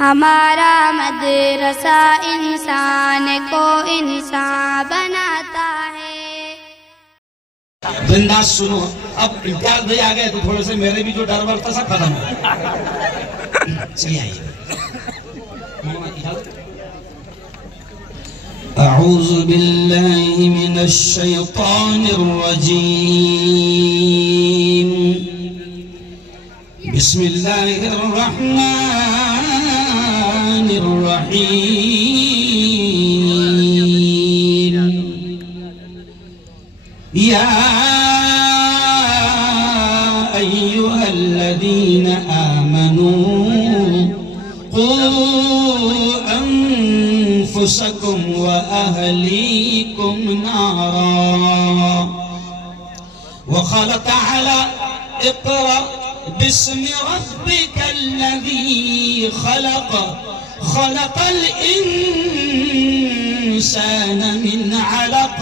ہمارا مدرسہ انسان کو انسان بناتا ہے۔ بنداز سنو، اب امتیاز بھائی آگئے تو تھوڑے سے میرے بھی جو ڈر ور تھا سب ختم ہو۔ چلیے آئیے۔ اعوذ باللہ من الشیطان الرجیم، بسم اللہ الرحمن الرحیم، یا ایہا الذین آمنوا قوا انفسکم وأهليكم نارا، وقال تعالى اقرأ باسم ربك الذي خلق الإنسان من علق،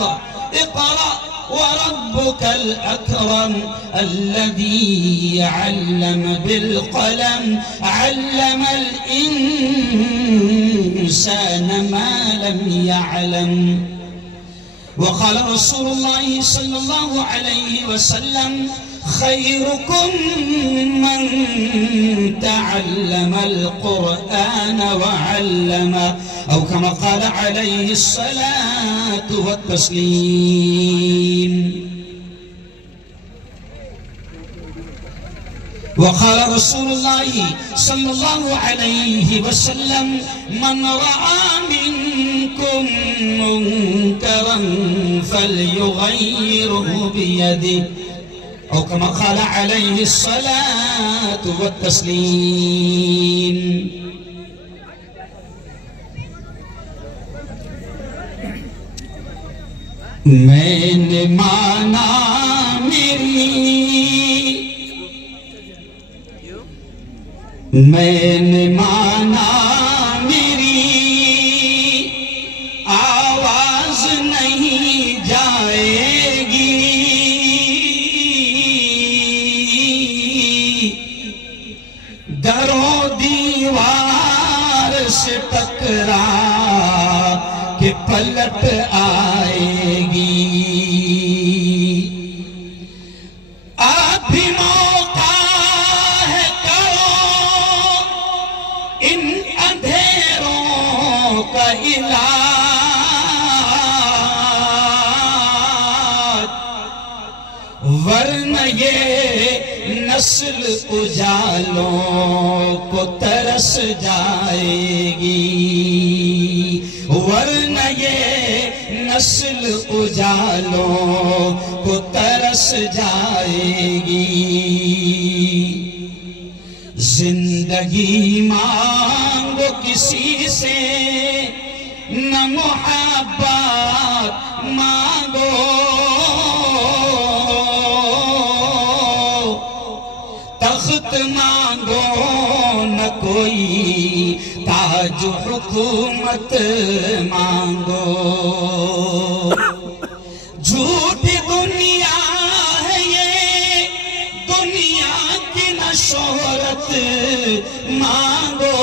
اقرأ وربك الأكرم الذي علم بالقلم علم الإنسان ما لم يعلم، وقال رسول الله صلى الله عليه وسلم خيركم من تعلم القرآن وعلمه، أو كما قال عليه الصلاة والتسليم. وقال رسول الله صلى الله عليه وسلم من رأى منكم منكرا فليغيره بيده، أو كما قال عليه الصلاة والتسليم. میں نے مانا میری آواز نہیں جائے گی، در و دیوار سے ٹکرا کے پلٹ آئے گی، آپ بھی موقع ہے کرو ان اندھیروں کا علاج، ورنہ یہ نسل اجالوں کو ترس جائے گی، ورنہ یہ نسل اجالوں کو ترس جائے گی. زندگی مانگو کسی سے نہ محبت مانگو، تخت مانگو نہ کوئی تاج حکومت مانگو. جھوٹی دنیا ہے یہ، دنیا کی نہ شہرت مانگو،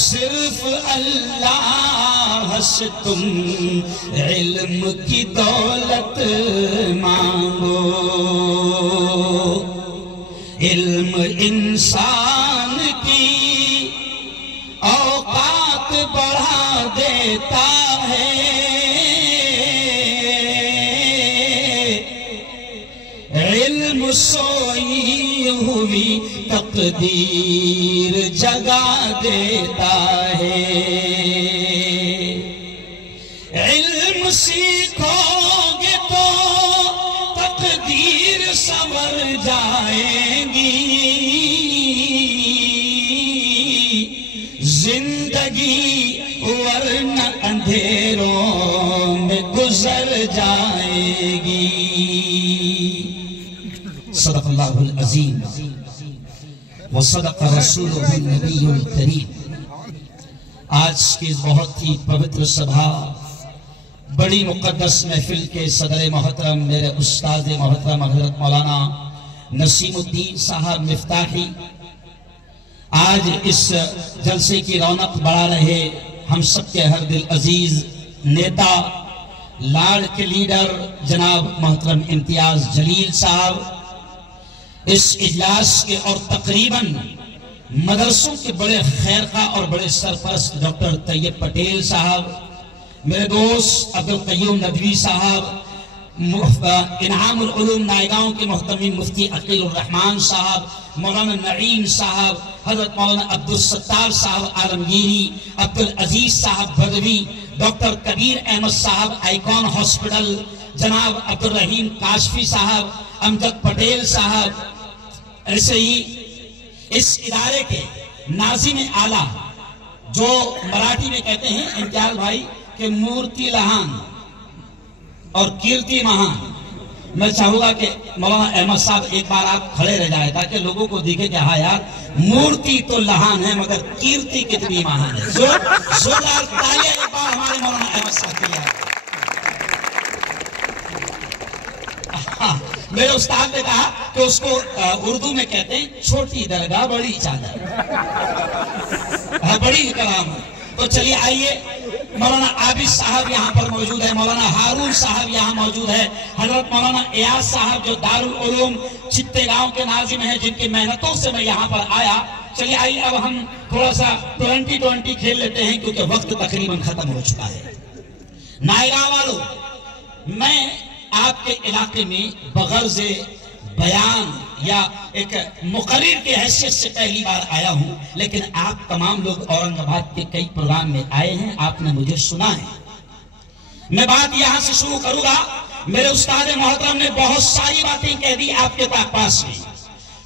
صرف اللہ سے تم علم کی دولت مانگو. علم انسان کی اوقات بڑھا دیتا ہے، علم سوئی ہوئی تقدیر جگا دیتا ہے. علم سیکھو گے تو تقدیر سنور جائیں گی، زندگی ورنہ اندھیروں میں گزر جائے گی. صدق اللہ العظیم وصدق رسولہ النبی الکریم. آج کی بہت ہی پوتر سبھا، بڑی مقدس محفل کے صدر محترم میرے استاد محترم حضرت مولانا नसीम उद्दीन साहब मिफ्ताही, आज इस जलसे की रौनक बढ़ा रहे हम सबके हर दिल अजीज नेता, लाड के लीडर जनाब मोहतरम इम्तियाज जलील साहब, इस इजलास के और तकरीबन मदरसों के बड़े खैरखा और बड़े सरपरस्त डॉक्टर तैयब पटेल साहब, मेरे दोस्त अब्दुल कय्यूम नदवी साहब, इनामुल उलूम नायगांव के मोहतरम मुफ्ती अकीलुर रहमान साहब, मौलाना नईम साहब, हजरत मौलाना अब्दुल सत्तार साहब आलमगीरी, अब्दुल अजीज साहब बदवी, डॉक्टर कबीर अहमद साहब आइकॉन हॉस्पिटल, जनाब अब्दुल रहीम काशफी साहब, अमजद पटेल साहब, ऐसे ही इस इदारे के नाज़िम आला जो मराठी में कहते हैं इम्तियाज भाई कि मूर्ति लहान और कीर्ति महान। मैं चाहूंगा कि मौलाना अहमद साहब एक बार आप खड़े रह जाए ताकि लोगों को दिखे कि हाँ यार, मूर्ति तो लहान है मगर कीर्ति कितनी महान है। जोरदार तालियां एक बार हमारे मौलाना अहमद साहब के लिए। मेरे उस्ताद ने कहा कि उसको उर्दू में कहते हैं छोटी दरगाह बड़ी चादर, बड़ी कराम। तो चलिए आइए, मौलाना आबिद साहब यहाँ पर मौजूद है, मौलाना हारून साहब यहाँ मौजूद है, हजरत मौलाना एयाज साहब जो दारुल उलूम चित्तेगांव के नाजिम हैं, जिनकी मेहनतों से मैं यहाँ पर आया। चलिए आइए अब हम थोड़ा सा 20-20 खेल लेते हैं क्योंकि वक्त तकरीबन खत्म हो चुका है। नायगांव वालों, मैं आपके इलाके में बगर्ज़े बयान या एक मुकर्रिर की हैसियत से पहली बार आया हूं, लेकिन आप तमाम लोग औरंगाबाद के कई प्रोग्राम में आए हैं, आपने मुझे सुना है। मैं बात यहां से शुरू करूंगा। मेरे उस्ताद मोहतरम ने बहुत सारी बातें कह दी आपके पास में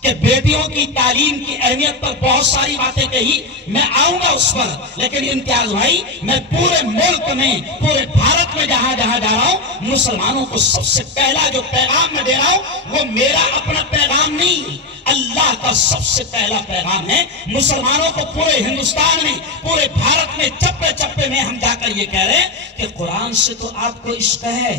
कि बेटियों की तालीम की अहमियत पर बहुत सारी बातें कही, मैं आऊंगा उस पर। लेकिन इम्तियाज भाई, मैं पूरे मुल्क में, पूरे भारत में जहां जहां जा रहा हूं, मुसलमानों को सबसे पहला जो पैगाम मैं दे रहा हूं वो मेरा अपना पैगाम नहीं, अल्लाह का सबसे पहला पैगाम है। मुसलमानों को पूरे हिंदुस्तान में, पूरे भारत में चप्पे चप्पे में हम जाकर ये कह रहे हैं कि कुरान से तो आपको इश्क है,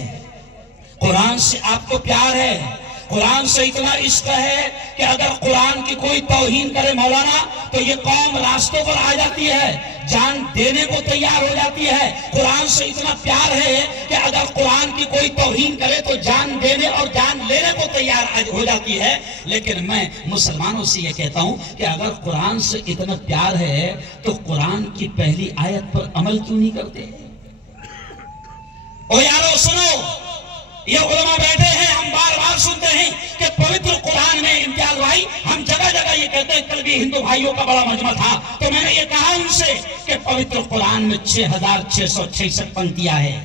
कुरान से आपको प्यार है, कुरान से इतना इश्क है कि अगर कुरान की कोई तौहीन करे मौलाना तो ये कौम रास्तों पर आ जाती है, जान देने को तैयार हो जाती है। कुरान से इतना प्यार है कि अगर कुरान की कोई तौहीन करे तो जान देने और जान लेने को तैयार हो जाती है। लेकिन मैं मुसलमानों से ये कहता हूं कि अगर कुरान से इतना प्यार है तो कुरान की पहली आयत पर अमल क्यों नहीं करते? ओ यारो सुनो, ये उलमा बैठे हैं, हम बार बार सुनते हैं कि पवित्र कुरान में, इम्तियाज भाई, हम जगह जगह ये कहते हैं, कल भी हिंदू भाइयों का बड़ा मजमा था तो मैंने ये कहा उनसे कि पवित्र कुरान में 6666 पंक्तियां है,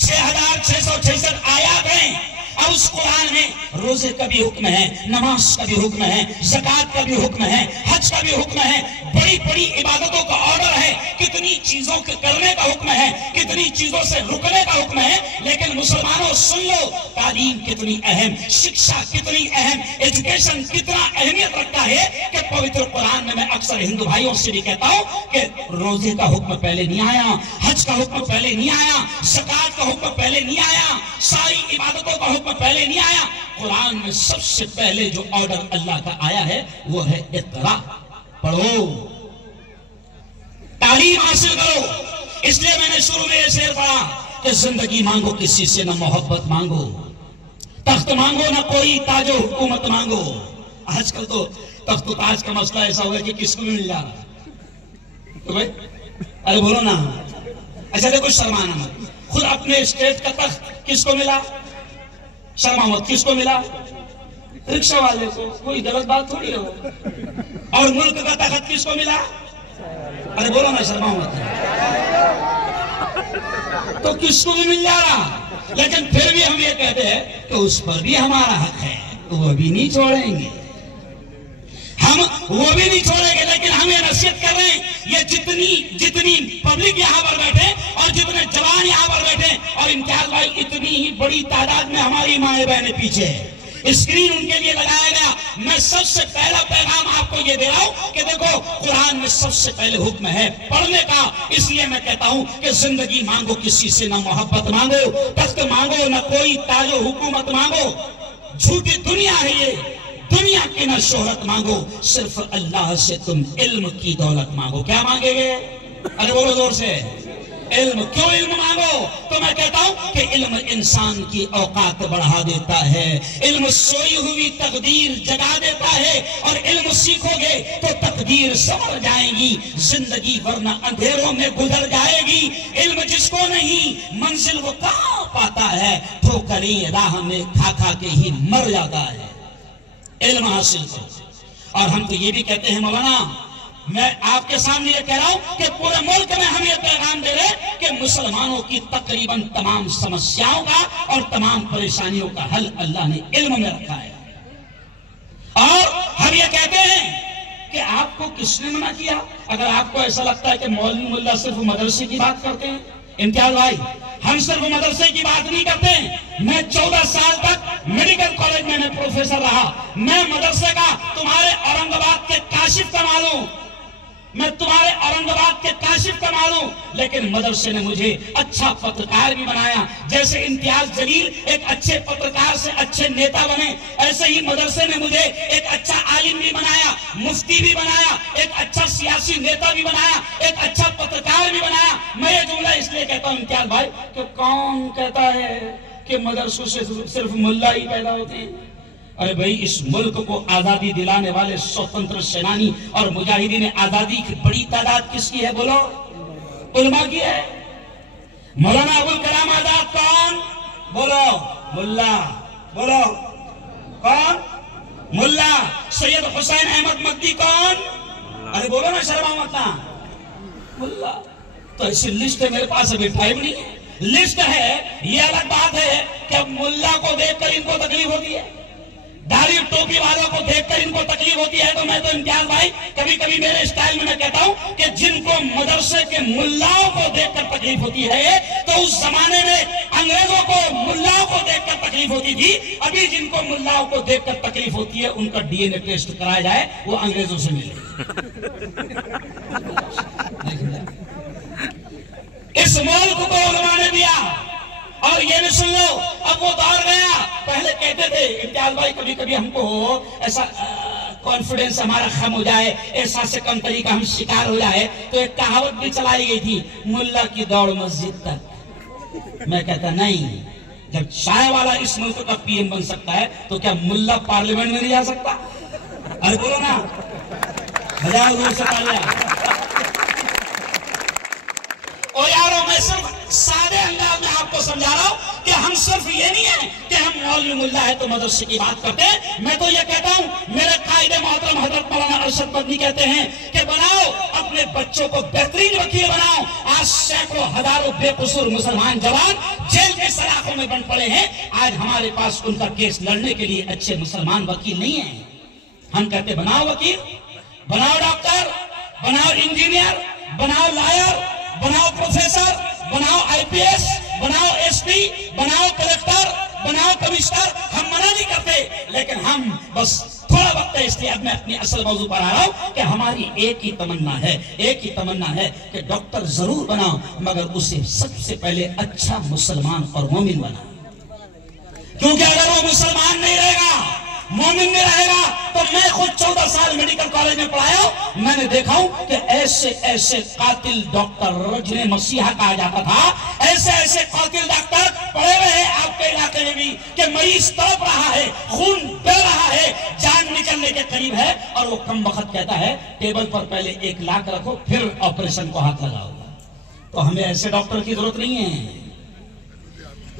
6666 आयात हैं। और उस कुरान में रोजे का भी हुक्म है, नमाज का भी हुक्म है, ज़कात का भी हुक्म है, हज का भी हुक्म है, बड़ी बड़ी इबादतों का ऑर्डर है, कितनी चीजों के करने का हुक्म है, कितनी चीजों से रुकने का हुक्म है। लेकिन मुसलमानों सुन लो, तालीम कितनी अहम, शिक्षा कितनी अहम, एजुकेशन कितना अहमियत रखता है कि पवित्र कुरान में मैं अक्सर हिंदू भाइयों से भी कहता हूं कि रोजे का हुक्म पहले नहीं आया, हज का हुक्म पहले नहीं आया, ज़कात का हुक्म पहले नहीं आया, सारी इबादतों का हुक्म पहले नहीं आया। कुरान में सबसे पहले जो ऑर्डर अल्लाह का आया है वो है इक़रा, पढ़ो, तालीम हासिल करो। इसलिए मैंने शुरू में ये शेर पढ़ा कि जिंदगी मांगो किसी से, न मोहब्बत मांगो, तख्त मांगो न कोई ताजो हुकूमत मांगो। आजकल तो तख्त ताज का मसला ऐसा हुआ कि किसको भी मिल जा रहा तो भाई, अरे बोलो ना, अच्छा देखो शर्माना मत, खुद अपने स्टेट का तख्त किसको मिला? शर्मा मत, किसको मिला? रिक्शा वाले को, कोई गलत बात थोड़ी हो। और मुल्क का तख्त किसको मिला? अरे बोलो ना, शर्मा मत। तो किसको भी मिल जा रहा, लेकिन फिर भी हम ये कहते हैं कि उस पर भी हमारा हक है, तो वो भी नहीं छोड़ेंगे, हम वो भी नहीं छोड़ेंगे। लेकिन हम ये नसीहत कर रहे हैं, ये जितनी पब्लिक यहाँ पर बैठे और जितने जवान यहाँ पर बैठे, और इम्तियाज भाई इतनी ही बड़ी तादाद में हमारी माए बहनें पीछे है, स्क्रीन उनके लिए लगाया गया। मैं सबसे पहला पैगाम आपको ये दे रहा हूं कि देखो, कुरान में सबसे पहले हुक्म है पढ़ने का। इसलिए मैं कहता हूं कि जिंदगी मांगो किसी से, न मोहब्बत मांगो, तख्त मांगो न कोई ताजो हुकूमत मांगो। झूठी दुनिया है ये, दुनिया की ना शोहरत मांगो, सिर्फ अल्लाह से तुम इल्म की दौलत मांगो। क्या मांगेंगे? अरे बोलो जोर से, इल्म। क्यों इल्म मांगो? तो मैं कहता हूं कि इल्म इंसान की औकात बढ़ा देता है, इल्म सोई हुई तकदीर जगा देता है, और इल्म सीखोगे तो तकदीर संवर जाएगी जिंदगी, वरना अंधेरों में गुजर जाएगी। इल्म जिसको नहीं मंजिल वो कहां पाता है, ठोकरें राह में खा खा के ही मर जाता है। इल्म हासिल करो। और हम तो ये भी कहते हैं मौलाना, मैं आपके सामने ये कह रहा हूं कि पूरे मुल्क में हम ये पैगाम दे रहे हैं कि मुसलमानों की तकरीबन तमाम समस्याओं का और तमाम परेशानियों का हल अल्लाह ने इल्म में रखा है। और हम ये कहते हैं कि आपको किसने मना किया? अगर आपको ऐसा लगता है कि मौलवी मुल्ला सिर्फ मदरसे की बात करते हैं, इम्तियाज भाई, हम सिर्फ मदरसे की बात नहीं करते हैं। मैं 14 साल तक मेडिकल कॉलेज में मैं प्रोफेसर रहा। मैं मदरसे का तुम्हारे औरंगाबाद के काशिफ का मालूम, मैं तुम्हारे औरंगाबाद के काशिफ का मालूम, लेकिन मदरसे ने मुझे अच्छा पत्रकार भी बनाया। जैसे इम्तियाज जलील एक अच्छे पत्रकार से अच्छे नेता बने, ऐसे ही मदरसे ने मुझे एक अच्छा आलिम भी बनाया, मुफ्ती भी बनाया, एक अच्छा सियासी नेता भी बनाया, एक अच्छा पत्रकार भी बनाया। मैं ये जुमला इसलिए कहता हूं इम्तियाज भाई कि कौन कहता है कि मदरसों से सिर्फ मुल्ला ही पैदा होते हैं? अरे भाई, इस मुल्क को आजादी दिलाने वाले स्वतंत्र सेनानी और मुजाहिदीन आजादी की बड़ी तादाद किसकी है? बोलो, उलमा की है। मौलाना अबुल कलाम आजाद कौन? बोलो, मुल्ला। बोलो, कौन? मुल्ला। सैयद हुसैन अहमद मक्की कौन? अरे बोलो ना, शर्मा मत ना, मुल्ला। तो ऐसी लिस्ट है मेरे पास, अभी टाइम नहीं है। लिस्ट है, ये अलग बात है कि मुल्ला को देखकर इनको तकलीफ होती है, दाढ़ी टोपी वालों को देखकर इनको तकलीफ होती है। तो मैं तो इम्तियाज भाई कभी कभी मेरे स्टाइल में मैं कहता हूं कि जिनको मदरसे के मुल्लाओं को देखकर तकलीफ होती है, तो उस जमाने में अंग्रेजों को मुल्लाओं को देखकर तकलीफ होती थी। अभी जिनको मुल्लाओं को देखकर तकलीफ होती है, उनका डीएनए टेस्ट कराया जाए, वो अंग्रेजों से मिले। इस मुल्क को उलमा ने दिया, और ये भी सुन लो, अब वो दौर गया। पहले कहते थे इम्तियाज भाई, कभी कभी हमको ऐसा कॉन्फिडेंस हमारा खम हो जाए, एहसास से कम तरीका हम शिकार हो जाए, तो एक कहावत भी चलाई गई थी, मुल्ला की दौड़ मस्जिद तक। मैं कहता नहीं, जब चाय वाला इस मुल्क का पीएम बन सकता है, तो क्या मुल्ला पार्लियामेंट में नहीं जा सकता? अरे बोलो ना, हजार जोर से तालियां। और यारों, मैं सिर्फ सादे अंदाज में आपको समझा रहा हूं कि हम सिर्फ ये नहीं है कि हम मौलवी मुल्ला है तो मदरसे की बात करते हैं। मैं तो ये कहता हूं, मेरे कायदे मोहतरम हजरत मौलाना अरशद मदनी कहते हैं कि बनाओ अपने बच्चों को बेहतरीन वकील बनाओ। आज सैकड़ों हजारों बेकसूर मुसलमान जवान जेल के सलाखों में बन पड़े हैं। आज हमारे पास उनका केस लड़ने के लिए अच्छे मुसलमान वकील नहीं है। हम कहते बनाओ वकील, बनाओ डॉक्टर, बनाओ इंजीनियर, बनाओ लॉयर, बनाओ प्रोफेसर, बनाओ आईपीएस, बनाओ एसपी, बनाओ कलेक्टर, बनाओ कमिश्नर। हम मना नहीं करते, लेकिन हम बस थोड़ा वक्त है, इसलिए अब मैं अपनी असल मौजू पर आ रहा हूं कि हमारी एक ही तमन्ना है, एक ही तमन्ना है कि डॉक्टर जरूर बनाओ, मगर उसे सबसे पहले अच्छा मुसलमान और मोमिन बनाओ। क्योंकि अगर वो मुसलमान नहीं रहेगा, मोमिन नहीं रहेगा, तो मैं खुद 14 साल मेडिकल कॉलेज में पढ़ाया हूं। मैंने देखा हूं कि ऐसे ऐसे कातिल डॉक्टर जिन्हें मसीहा कहा जाता था, ऐसे ऐसे कातिल डॉक्टर पड़े हुए हैं आपके इलाके में भी कि मरीज तड़प रहा है, खून बह रहा है, जान निकलने के करीब है, और वो कम वक्त कहता है टेबल पर पहले 1 लाख रखो, फिर ऑपरेशन को हाथ लगाओ। तो हमें ऐसे डॉक्टर की जरूरत नहीं है।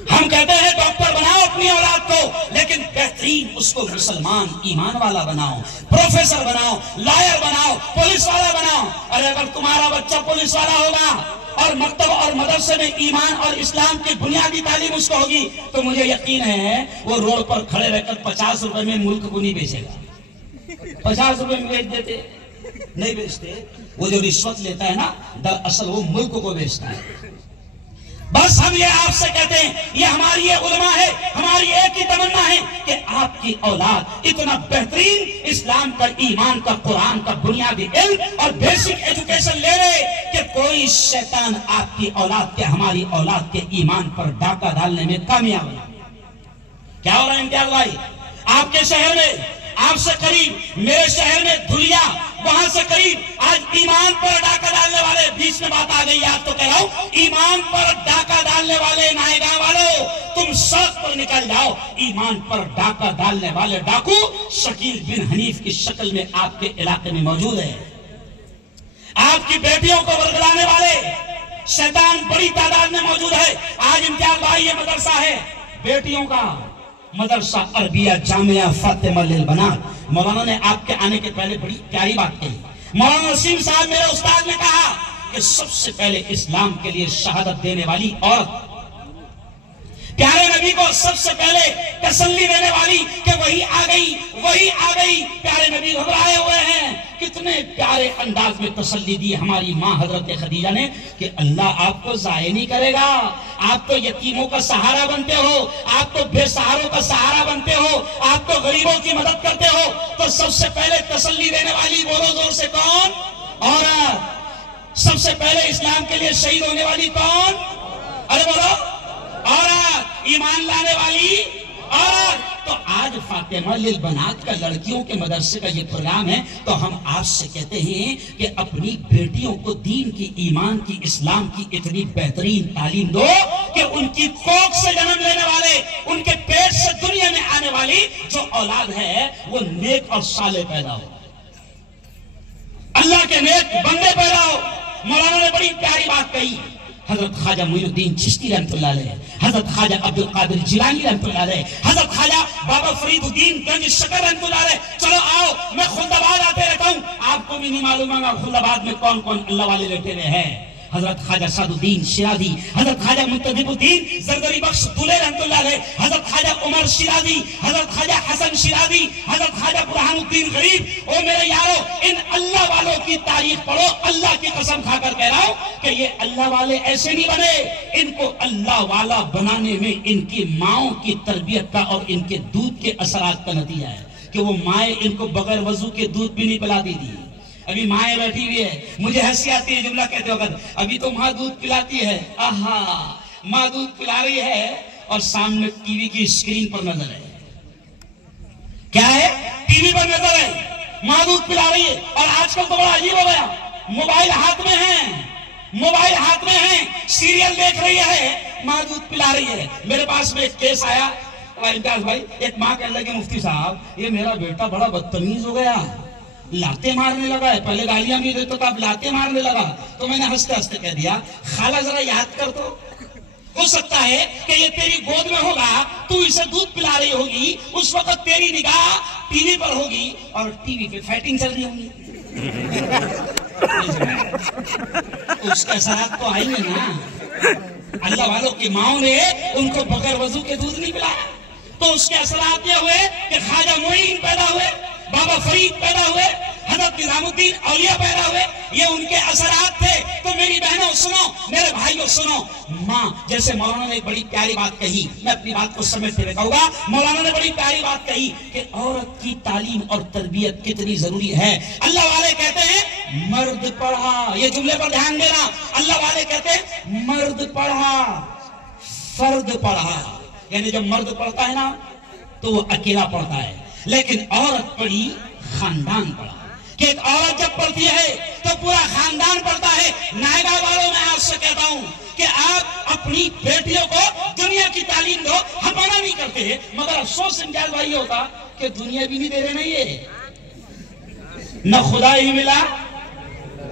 हम कहते हैं डॉक्टर बनाओ अपनी औलाद को, लेकिन बेहतरीन उसको मुसलमान ईमान वाला बनाओ, प्रोफेसर बनाओ, लॉयर बनाओ, पुलिस वाला बनाओ। अरे अगर तुम्हारा बच्चा पुलिस वाला होगा और मकतब और मदरसे में ईमान और इस्लाम की बुनियादी तालीम उसको होगी, तो मुझे यकीन है वो रोड पर खड़े रहकर 50 रुपए में मुल्क को नहीं बेचेगा। 50 रुपए में बेच देते नहीं बेचते, वो जो रिश्वत लेता है ना, दरअसल वो मुल्क को बेचता है। बस हम ये आपसे कहते हैं, ये हमारी ये उलमा है, हमारी एक ही तमन्ना है कि आपकी औलाद इतना बेहतरीन इस्लाम का, ईमान का, कुरान का बुनियादी इल्म और बेसिक एजुकेशन ले रहे कि कोई शैतान आपकी औलाद के, हमारी औलाद के ईमान पर डाका डालने में कामयाब ना। क्या हो रहा है इम्तियाज भाई? आपके शहर में, आपसे करीब मेरे शहर में धुलिया, वहां से करीब आज ईमान पर डाका डालने वाले, बीच में बात आ गई आप तो कह रहा हूं, ईमान पर डाका डालने वाले नायगांव वालों, तुम सड़क पर निकल जाओ। ईमान पर डाका डालने वाले डाकू शकील बिन हनीफ की शक्ल में आपके इलाके में मौजूद है। आपकी बेटियों को वर्गलाने वाले शैतान बड़ी तादाद में मौजूद है। आज इम्तियाज भाई ये मदरसा है बेटियों का, मदरसा अरबिया जामिया फातिमा लिल बनात। मौलाना ने आपके आने के पहले बड़ी प्यारी बात कही। मौलाना नसीम साहब मेरे उस्ताद ने कहा कि सबसे पहले इस्लाम के लिए शहादत देने वाली औरत, प्यारे नबी को सबसे पहले तसल्ली देने वाली कि वही आ गई, वही आ गई। प्यारे नबी घबराए हुए हैं। कितने प्यारे अंदाज में तसल्ली दी हमारी माँ हजरत खदीजा ने कि अल्लाह आपको ज़ाये नहीं करेगा। आप तो यतीमों का सहारा बनते हो, आप तो बेसहारों का सहारा बनते हो, आप तो गरीबों की मदद करते हो। तो सबसे पहले तसल्ली देने वाली बोलो जोर से कौन? औरत। सबसे पहले इस्लाम के लिए शहीद होने वाली कौन? अरे बोलो, औरत। ईमान लाने वाली औरत। तो आज फातिमा लिल बनात का लड़कियों के मदरसे का ये प्रोग्राम है, तो हम आपसे कहते हैं कि अपनी बेटियों को दीन की, ईमान की, इस्लाम की इतनी बेहतरीन तालीम दो कि उनकी कोख से जन्म लेने वाले, उनके पेट से दुनिया में आने वाली जो औलाद है वो नेक और साले पैदा हो, अल्लाह के नेक बंदे पैदा हो। मौलाना ने बड़ी प्यारी बात कही। हजरत ख्वाजा मोइनुद्दीन चिश्ती रहमतुल्लाह अलैह, हजरत ख्वाजा अब्दुल कादिर जिलानी रहमतुल्लाह अलैह, हजरत ख्वाजा बाबा फरीदुद्दीन गंज शकर रहमतुल्लाह अलैह। चलो आओ, मैं खुल्दाबाद आते रहता हूँ, आपको भी नहीं मालूम होगा खुल्दाबाद में कौन कौन अल्लाह वाले लेटे हुए हैं। हजरत ख्वाजा सादुद्दीन शिराजी, हजरत ख्वाजा मुंतजिबुद्दीन जरदरी बख्श दुले रहमतुल्लाह अलैह, हजरत ख्वाजा उमर शिराजी, हजरत ख्वाजा हसन शिराजी, हजरत ख्वाजा बुरहानुद्दीन गरीब। ओ मेरे यारो, इन अल्लाह वालों की तारीख पढ़ो। अल्लाह की कसम खाकर कह रहा हूं कि ये अल्लाह वाले ऐसे नहीं बने। इनको अल्लाह वाला बनाने में इनकी माओं की तरबियत का और इनके दूध के असरात का नतीजा है कि वो माए इनको बगैर वजू के दूध भी नहीं पिलाती थी। अभी माए बैठी हुई है, मुझे हंसी आती है जुमला कहते वक्त, अभी तो माँ दूध पिलाती है। आहा, माँ दूध पिला रही है और सामने टीवी की स्क्रीन पर नजर है। क्या है? टीवी पर नजर है, माँ दूध पिला रही है। और आजकल तो बड़ा अजीब हो गया, मोबाइल हाथ में है, मोबाइल हाथ में है, सीरियल देख रही है, माँ दूध पिला रही है। मेरे पास में एक केस आया इम्तियाज भाई, एक माँ कहने लगी मुफ्ती साहब ये मेरा बेटा बड़ा बदतमीज हो गया, लाते मारने लगा है। पहले गालियां भी देता था, अब लाते मारने लगा। तो मैंने हंसते हंसते कह दिया, खाला जरा याद कर, तो हो सकता है कि ये तेरी गोद में होगा, तू इसे दूध पिला रही होगी, उस वक्त तेरी निगाह टीवी पर होगी और टीवी पे फाइटिंग चल रही होगी। तो उसके असरात तो आएंगे ना। अल्लाह वालों की माओ ने उनको बगैर वजू के दूध नहीं पिलाया, तो उसके असरात ये हुए कि ख्वाजा मोइन पैदा हुए, बाबा फरीद पैदा हुए, हजरत निजामुद्दीन औलिया पैदा हुए। ये उनके असरात थे। तो मेरी बहनों सुनो, मेरे भाइयों सुनो, माँ जैसे मौलाना ने एक बड़ी प्यारी बात कही, मैं अपनी बात को समेटते हुए कहूंगा, मौलाना ने बड़ी प्यारी बात कही कि औरत की तालीम और तरबियत कितनी जरूरी है। अल्लाह वाले कहते हैं मर्द पढ़ा, ये जुमले पर ध्यान देना, अल्लाह वाले कहते हैं मर्द पढ़ा फर्द पढ़ा, यानी जब मर्द पढ़ता है ना तो वो अकेला पढ़ता है, लेकिन औरत पढ़ी खानदान पढ़ा। कि एक औरत जब पढ़ती है तो पूरा खानदान पढ़ता है। नायगा वालों मैं आपसे कहता हूं कि आप अपनी बेटियों को दुनिया की तालीम दो, हम मना नहीं करते, मगर अफसोस इम्तियाज भाई होता कि दुनिया भी नहीं दे रहे ना, ये न खुदा ही मिला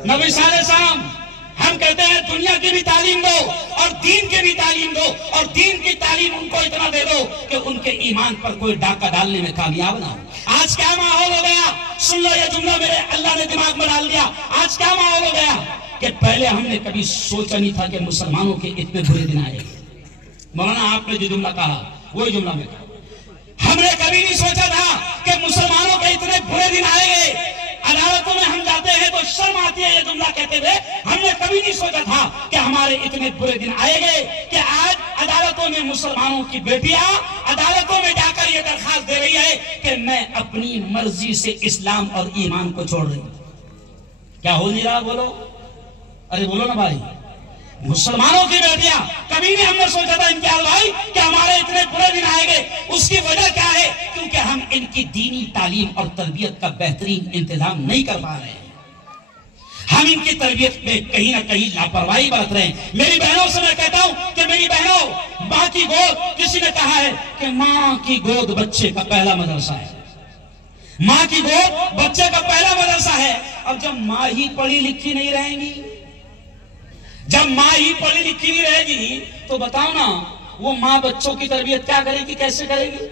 न विसाले शाम। हम कहते हैं दुनिया की भी तालीम दो और दीन की भी तालीम दो, और दीन की तालीम उनको इतना दे दो कि उनके ईमान पर कोई डाका डालने में कामयाब ना हो। आज क्या माहौल हो गया, सुन लो ये जुमला मेरे अल्लाह ने दिमाग में डाल दिया। आज क्या माहौल हो गया कि पहले हमने कभी सोचा नहीं था कि मुसलमानों के इतने बुरे दिन आएंगे। मौलाना आपने जो जुमला कहा वही जुमला में कहा, हमने कभी नहीं सोचा था कि मुसलमानों के इतने बुरे दिन आएंगे। अदालतों में हम जाते हैं तो शर्म आती है ये जुमला कहते हुए, हमने कभी नहीं सोचा था कि हमारे इतने बुरे दिन आएंगे कि आज अदालतों में मुसलमानों की बेटियां अदालतों में जाकर ये दरखास्त दे रही है कि मैं अपनी मर्जी से इस्लाम और ईमान को छोड़ रही हूं। क्या हो नहीं रहा? बोलो, अरे बोलो ना भाई। مسلمانوں کی بیٹیاں، کبھی نہیں ہم نے سوچا تھا امتیاز بھائی کہ ہمارے اتنے برے دن آئے گے. اس کی وجہ کیا ہے؟ کیونکہ ہم ان کی دینی تعلیم اور تربیت کا بہترین انتظام نہیں کر پا رہے ہیں. ہم ان کی تربیت میں کہیں نہ کہیں لاپرواہی برت رہے ہیں. میری بہنوں سے میں کہتا ہوں کہ میری بہنوں، ماں کی گود، کسی نے کہا ہے کہ ماں کی گود بچے کا پہلا مدرسہ ہے. ماں کی گود بچے کا پہلا مدرسہ ہے. اب جب ماں ہی پڑھی لکھی نہیں رہیں گی، جب ماں ہی پڑھی لکھی نہیں رہے گی تو بتاؤ نا وہ ماں بچوں کی تربیت کیا کرے گی، کیسے کرے گی؟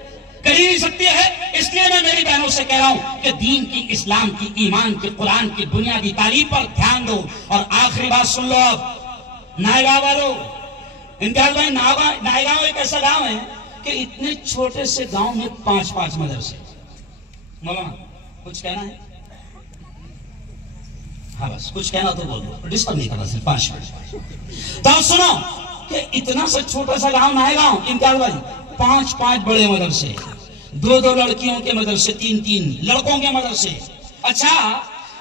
کر ہی نہیں سکتی ہے. اس لیے میں میری بہنوں سے کہہ رہا ہوں کہ دین کی، اسلام کی، ایمان کی، قرآن کی بنیادی تعلیم پر دھیان دو. اور آخری بات سن لو. اب نائیگاؤں والوں، امتیاز بھائی، نائیگاؤں ایک ایسا گاؤں ہے کہ اتنے چھوٹے سے گاؤں میں 5 مدرسے. مولانا کچھ کہنا ہے؟ ہاں بس کچھ کہنا تو بول دو، ڈسٹرب نہیں کرنا، صرف 5 منٹ. تو آپ سنو کہ اتنا سا چھوٹا سا گاؤں نائیگاؤں، امتیاز بھائی، 5 بڑے مدرسے، 2 لڑکیوں کے مدرسے، 3 لڑکوں کے مدرسے. اچھا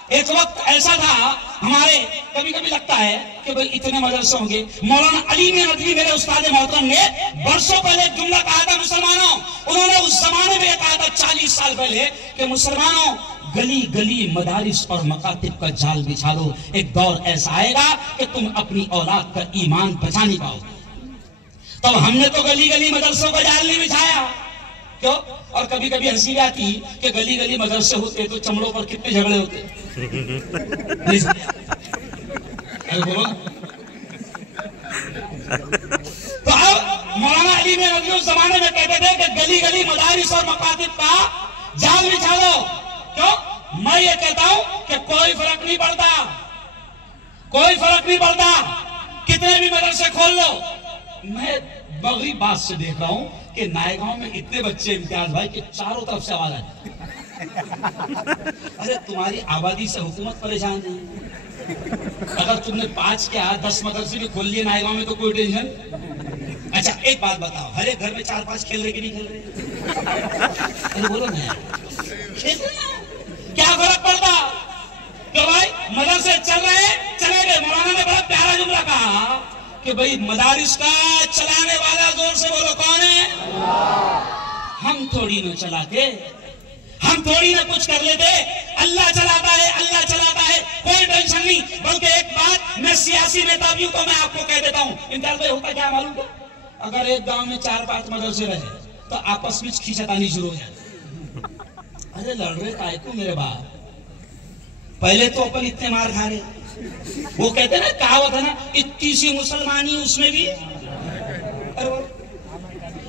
ایک وقت ایسا تھا ہمارے، کبھی کبھی لگتا ہے کہ بھئی اتنے مدرسے ہوں گے. مولانا علی ندوی میرے استاد محترم نے برسوں پہلے ایک جملہ کہا تھا مسلمانوں. انہوں نے اس زمانے میں کہا تھا 40 سال پہلے کہ مسلمانوں گلی گلی مدارس اور مکاتب کا جال بچھا دو. ایک دور ایسا آئے گا کہ تم اپنی اولاد کا ایمان بچا نہیں پاؤ. تب ہم نے تو گلی گلی مدرسوں کا جال نہیں بچھایا. کیوں؟ اور کبھی کبھی ہنسی آتی کہ گلی گلی مدرسے ہوتے تو چمڑوں پر کتنے جھگڑے ہوتے. تو اب مولانا علی ندوی اس زمانے میں کہتے تھے کہ گلی گلی مدارس اور مکاتب کا جال بچھا دو. کیوں؟ میں یہ کہتا ہوں کہ کوئی فرق نہیں پڑتا، کوئی فرق نہیں پڑتا، کتنے بھی مدرسے کھول لو. میں مغرب بات سے دیکھ رہا ہوں کہ نائیگاؤں میں اتنے بچے امتیاز بھائی کہ چاروں طرف سے آواز آتی. ارے تمہاری آبادی سے حکومت پریشان نہیں؟ اگر تم نے 5 کیا 10 مدرسے بھی کھول لیے نائیگاؤں میں تو کوئی ٹینشن. اچھا ایک بات بتاؤ، ہر ایک گھر میں 4-5 کھیل رہے کہ نہیں کھیل رہے؟ ارے بولو نا، کیا فرق پڑتا کہ بھائی مدرسے چل رہے چلے گئے. مولانا نے بڑا پیارا جملہ کہا کہ بھئی مدارس کا چلانے والا، زور سے بولو، کون ہے؟ ہم تھوڑی نہ چلاتے، ہم تھوڑی نہ کچھ کر لیتے. اللہ چلاتا ہے، اللہ چلاتا ہے، کوئی ٹینشن نہیں. بلکہ ایک بات میں سیاسی نیتاؤں کو میں آپ کو کہہ دیتا ہوں. امتیاز بھائی ہوتا کیا معلوم ہے؟ اگر ایک گاؤں میں 4-5 مدرسے رہے تو آپس میں کھینچتانی شروع ہو جاتی. ارے لڑ رہے کائے کو میرے باپ، پہلے تو اپن اتنے مار کھا رہے. وہ کہتے ہیں نا، کہاوت ہے نا، اتنی سی مسلمانی اس میں بھی،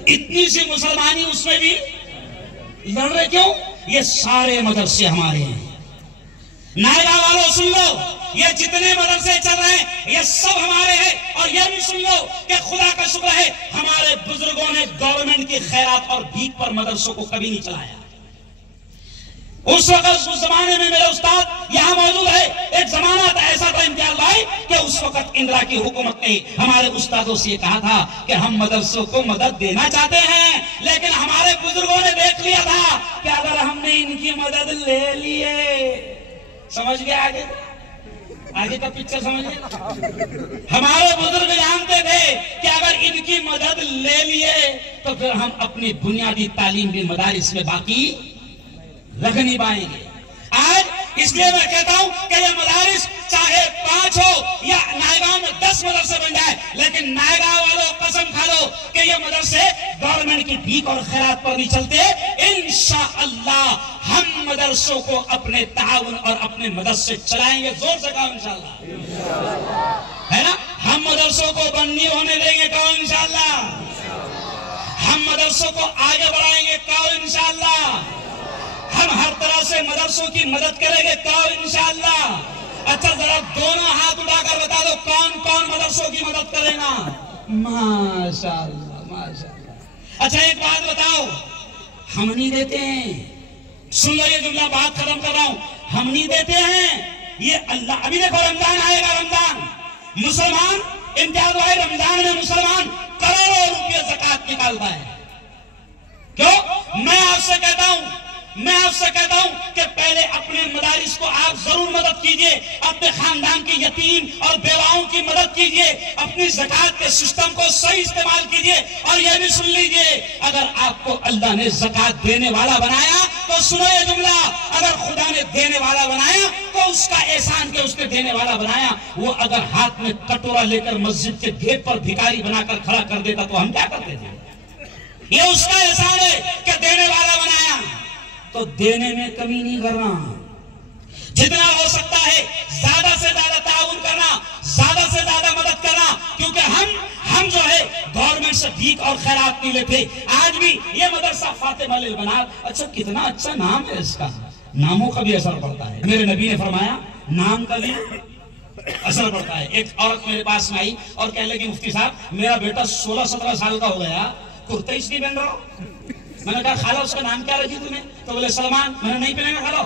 اتنی سی مسلمانی اس میں بھی لڑ رہے. کیوں؟ یہ سارے مدرسے ہمارے ہیں. نائیگاؤں والوں سن لو، یہ جتنے مدرسے چل رہے ہیں یہ سب ہمارے ہیں. اور یہ بھی سن لو کہ خدا کا شکر ہے ہمارے بزرگوں نے گورنمنٹ کی خیرات اور بھیک پر مدرسوں کو کبھی نہیں چلایا. اس وقت اس زمانے میں میرے استاد یہاں موجود ہے. ایک زمانہ ایسا تھا امتیاز بھائی کہ اس وقت اندرا کی حکومت نے ہمارے استادوں سے یہ کہا تھا کہ ہم مدرسوں کو مدد دینا چاہتے ہیں، لیکن ہمارے بزرگوں نے دیکھ لیا تھا کہ اگر ہم نے ان کی مدد لے لیے، سمجھ گئے آگے کا پکچر سمجھ گئے؟ ہمارے بزرگ جانتے تھے کہ اگر ان کی مدد لے لیے تو پھر ہم اپنی بنیادی تعلیم بھی مدارس میں باقی رکھ نہیں پائیں گے. آج اس لیے میں کہتا ہوں کہ یہ مدارس چاہے 5 ہو یا نائیگاؤں میں 10 مدرسے بن جائے، لیکن نائیگاؤں والوں قسم کھا لو کہ یہ مدرسے گورنمنٹ کی بھیک اور خیرات پر نہیں چلتے. انشاءاللہ ہم مدرسوں کو اپنے تعاون اور اپنے مدد سے چلائیں گے. زور سے کہو انشاءاللہ، ہے نا؟ ہم مدرسوں کو بند نہیں ہونے دیں گے، کہو انشاءاللہ. ہم مدرسوں کو آگے بڑھائیں گے، کہو انشاءاللہ. ہم ہر طرح سے مدرسوں کی مدد کریں گے، کہو انشاءاللہ. اچھا ذرا دونوں ہاتھ اٹھا کر بتا دو کون کون مدرسوں کی مدد کرے گا؟ ماشاءاللہ ماشاءاللہ. اچھا ایک بات بتاؤ، ہم نہیں دیتے ہیں. سن لو یہ جملہ، بات ختم کر رہا ہوں. ہم نہیں دیتے ہیں، یہ اللہ. ابھی دیکھو رمضان آئے گا، رمضان مسلمان، امتیاز بھائی، رمضان میں مسلمان کروڑوں روپے زکوٰۃ نکالتا ہے. کیوں؟ میں آپ سے کہتا ہوں کہ پہلے اپنے مدارس کو آپ ضرور مدد کیجئے، اپنے خاندان کے یتیم اور بیواؤں کی مدد کیجئے، اپنی زکوٰۃ کے سسٹم کو صحیح استعمال کیجئے۔ اور یہ بھی سن لیجئے، اگر آپ کو اللہ نے زکوٰۃ دینے والا بنایا تو سنو یہ جملہ، اگر خدا نے دینے والا بنایا تو اس کا احسان کہ اس نے دینے والا بنایا، وہ اگر ہاتھ میں کٹورا لے کر مسجد کے گیٹ پر بھکاری بنا کر کھڑا کر دیتا تو ہم کیا کرتے تھے؟ یہ اس کا احسان ہے کہ دینے والا بنایا، تو دینے میں کمی نہیں کرنا، جتنا ہو سکتا ہے زیادہ سے زیادہ تعاون کرنا، زیادہ سے زیادہ مدد کرنا، کیونکہ ہم جو ہے گورنمنٹ سے بھیک اور خیرات نہیں لیتے۔ آج بھی یہ مدرسہ فاطمہ للبنات، اچھا کتنا اچھا نام ہے اس کا، ناموں کا بھی اثر پڑتا ہے۔ میرے نبی نے فرمایا نام کا بھی اثر پڑتا ہے۔ ایک عورت میرے پاس میں آئی اور کہنے لگی مفتی صاحب میرا بیٹا 16-17 سال کا ہو گیا، کرتا اس نہیں پہن رہا۔ میں نے کہا خالہ اس کا نام کیا رکھی تم نے؟ تو بولے سلمان۔ میں نے نہیں پہنے گا خالہ،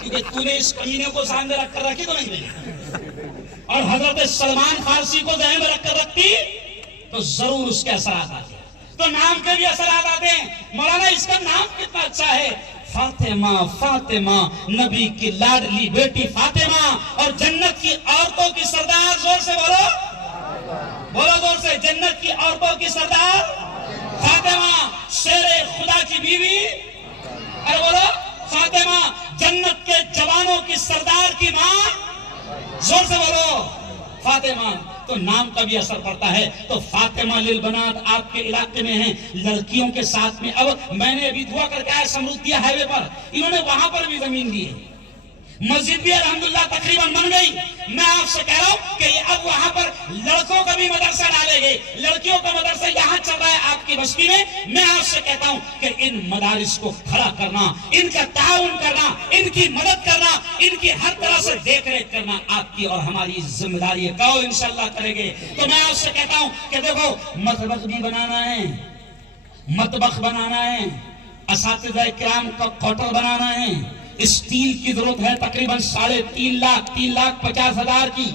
کیونکہ تو نے اس کمینے کو سامنے رکھ کر رکھی تو نہیں پہنے، اور حضرت سلمان فارسی کو ذہن میں رکھ کر رکھتی تو ضرور اس کے اثرات آتے ہیں۔ تو نام کے بھی اثرات آتے ہیں۔ مولانا اس کا نام کتنا اچھا ہے، فاطمہ، فاطمہ، نبی کی لاڈلی بیٹی فاطمہ، اور جنت کی عورتوں کی سردار، زور سے بولو، بولو زور سے، جنت کی عورتوں کی سردار فاطمہ، شیر خدا کی بیوی، ارے بولو فاطمہ، جنت کے جوانوں کی سردار کی ماں، زور سے بولو فاطمہ۔ تو نام کا بھی اثر پڑتا ہے۔ تو فاطمہ للبنات آپ کے علاقے میں ہیں، لڑکیوں کے ساتھ میں۔ اب میں نے ابھی دعا کر کے آیا سمرودیہ ہائی وے پر، انہوں نے وہاں پر بھی زمین دی ہے، مسجد بھی الحمدللہ تقریباً بن گئی۔ میں آپ سے کہہ رہا ہوں کہ اب وہاں پر لڑکوں کا بھی مدرسہ ڈالے گئے، لڑکیوں کا مدرسہ یہاں چل رہا ہے آپ کی بستی میں۔ میں آپ سے کہتا ہوں کہ ان مدارس کو کھڑا کرنا، ان کا تعاون کرنا، ان کی مدد کرنا، ان کی ہر طرح سے دیکھ ریکھ کرنا آپ کی اور ہماری ذمہ داری ہے۔ کہو انشاءاللہ کریں گے۔ تو میں آپ سے کہتا ہوں کہ دیکھو مطبخ بھی بنانا ہے، مطبخ بنانا ہے، اساتذہ کرام کا کوارٹر بنانا ہے، اسٹیل کی ضرورت ہے تقریباً 3.5 لاکھ 3,50,000 کی،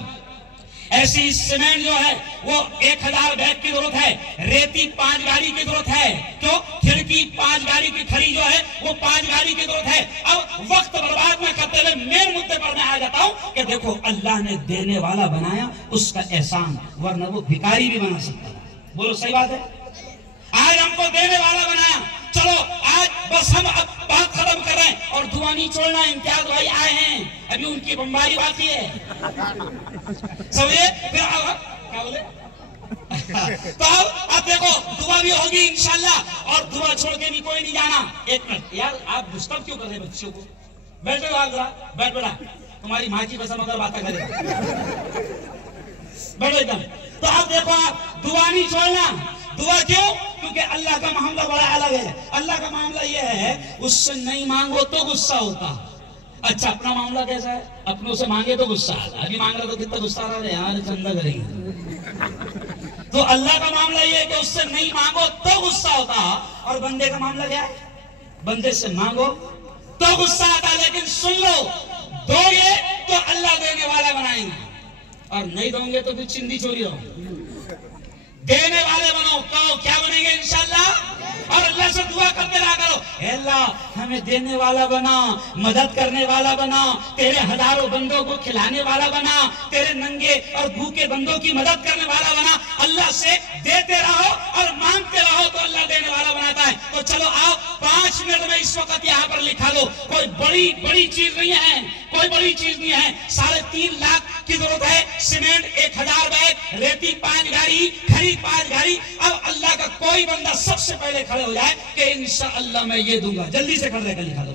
ایسی سیمنٹ جو ہے وہ 1,000 بیگ کی ضرورت ہے، ریتی 5 گاڑی کی ضرورت ہے، کیوں کھڑکی 5 گاڑی کی کھڑی جو ہے وہ 5 گاڑی کی ضرورت ہے۔ اب وقت برباد نہ کرتے ہوئے مین مدے پر میں آ جاتا ہوں کہ دیکھو اللہ نے دینے والا بنایا، اس کا احسان، ورنہ وہ بھکاری بھی بنا سکتا ہے۔ بولو صحیح بات ہے؟ آج ہم کو دینے والا بنایا۔ چلو آج بس ہم اب بات ختم کر رہے ہیں، اور دعا نہیں چھوڑنا، امتیاز بھائی آئے ہیں، ابھی ان کی بمباری باقی ہے، سمجھے؟ پھر کیا بولے؟ تو اب دیکھو دعا بھی ہوگی انشاءاللہ، اور دعا چھوڑ کے بھی کوئی نہیں جانا۔ ایک منٹ یار، آپ ڈسٹرب کیوں کر رہے ہیں بچوں کو؟ بیٹھو آپ ذرا، بیٹھ بیٹھا، تمہاری ماں کی قسم اگر باتیں کرے بیٹھو ایک دم۔ تو اب دیکھو آپ دعا نہیں چھوڑنا۔ دعا کیوں؟ کیونکہ اللہ کا معاملہ بڑا الگ ہے۔ اللہ کا معاملہ یہ ہے اس سے نہیں مانگو تو غصہ ہوتا۔ اچھا اپنا معاملہ کیسا ہے؟ اپنوں سے مانگے تو غصہ آتا، ابھی مانگ رہا تو کتنا غصہ آ رہا ہے یار، چندہ کریں گے۔ تو اللہ کا معاملہ یہ ہے کہ اس سے نہیں مانگو تو غصہ ہوتا، اور بندے کا معاملہ کیا ہے؟ بندے سے مانگو تو غصہ آتا، لیکن سن لو، دو گے تو اللہ دینے والا بنائیں گے، اور نہیں دوں گے تو پھر چندی چوری ہو۔ دینے والے بنو، کہو کیا بنیں گے انشاءاللہ، اور اللہ سے دعا کرتے رہا کرو، اے اللہ ہمیں دینے والا بنا، مدد کرنے والا بنا، تیرے ہزاروں بندوں کو کھلانے والا بنا، تیرے ننگے اور بھوکے بندوں کی مدد کرنے والا بنا۔ اللہ سے دیتے رہو اور مانگتے رہو تو اللہ دینے والا بناتا ہے۔ تو چلو آؤ 5 منٹ میں اس وقت یہاں پر لکھا دو، کوئی بڑی چیز نہیں ہے، کوئی بڑی چیز نہیں ہے، 3.5 لاکھ کی ضرورت ہے، سیمنٹ 1000 بیگ، ریتی 5 گاڑی، کھڑی 5 گاڑی۔ اب اللہ کا کوئی بندہ سب سے پہلے کھڑے ہو جائے کہ انشاءاللہ میں یہ دوں گا، جلدی سے کھڑے کر لکھا دو۔